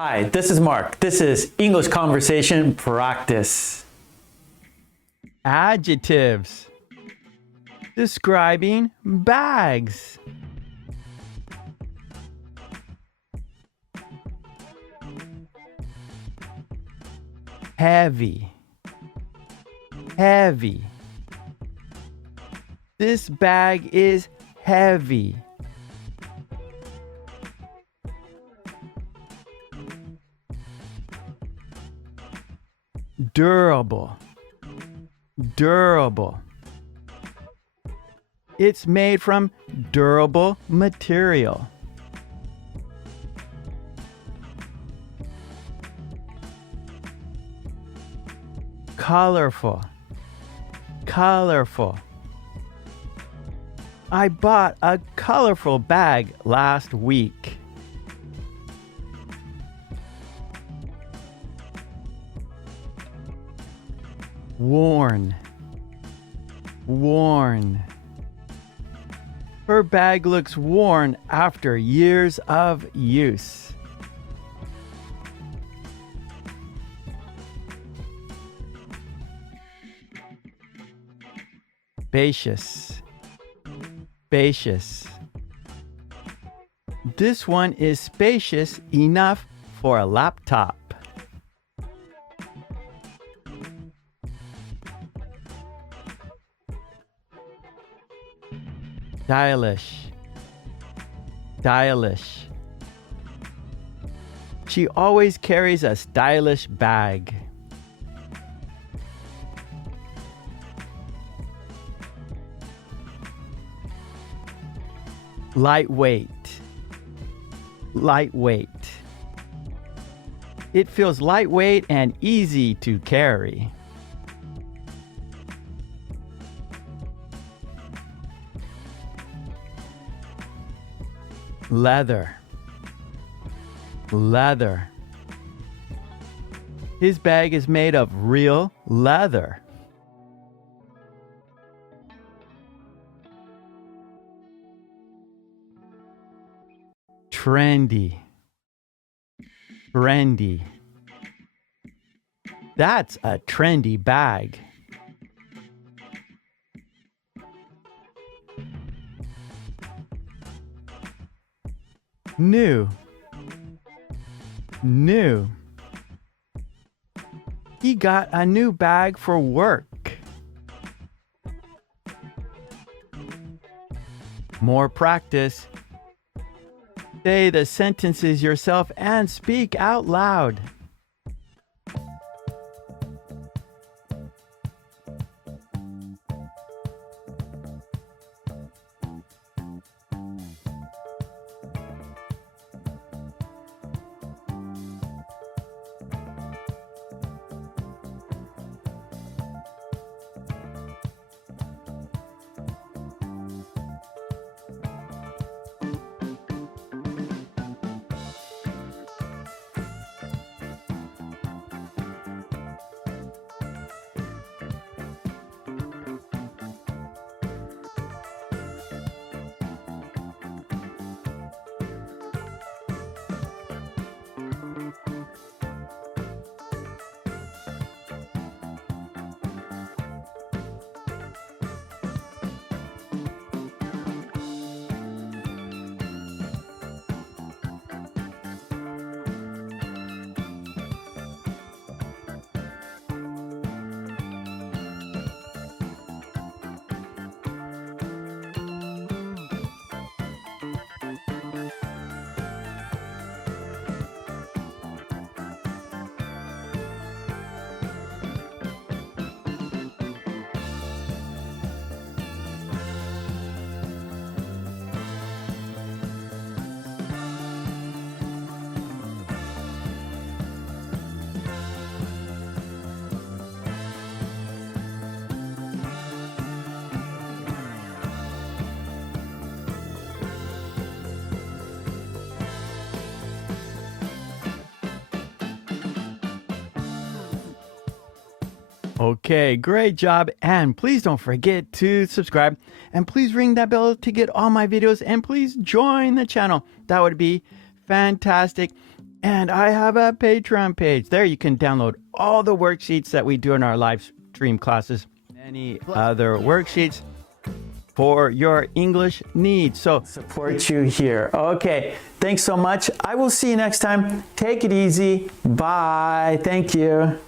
Hi, this is Mark. This is English Conversation Practice. Adjectives. Describing bags. Heavy. Heavy. This bag is heavy. Durable. Durable. It's made from durable material. Colorful. Colorful. I bought a colorful bag last week. Worn. Worn. Her bag looks worn after years of use. Spacious. Spacious. This one is spacious enough for a laptop. Stylish. Stylish. She always carries a stylish bag. Lightweight. Lightweight. It feels lightweight and easy to carry. Leather. Leather. His bag is made of real leather. Trendy. Trendy. That's a trendy bag. New. New. He got a new bag for work. More practice. Say the sentences yourself and speak out loud. Okay, great job. And please don't forget to subscribe. And please ring that bell to get all my videos. And please join the channel. That would be fantastic. And I have a Patreon page. There you can download all the worksheets that we do in our live stream classes, any other worksheets for your English needs. So support you here. Okay, thanks so much. I will see you next time. Take it easy. Bye. Thank you.